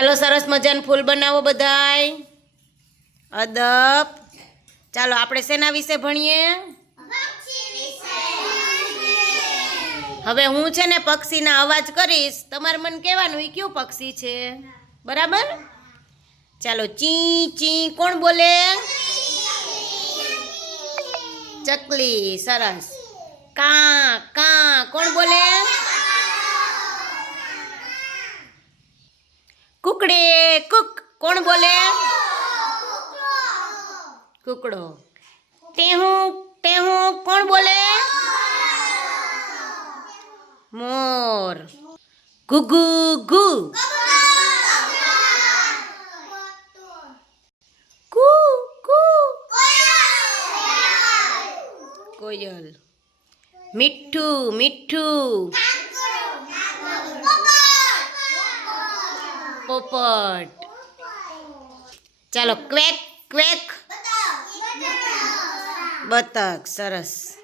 ચાલો સરસ મજાનું ફૂલ બનાવો બધાય. અદબ. ચાલો આપણે શેના વિશે ભણીએ? હવે હું છે ને પક્ષીના અવાજ કરીશ. તમારે મને કહેવાનું એ કયું પક્ષી છે? બરાબર? ચાલો ચી ચી, કોણ બોલે? ચકલી. સરસ. કા કા કોણ બોલે કુકડે કુક. કોણ બોલે? કુકડો. ટેહું ટેહું કોણ બોલે? મોર. ગુગુ, ગુ. કુ કુ કોયલ. મીઠું મીઠું. પોપટ. ચાલો ક્વેક ક્વેક. બતક. સરસ.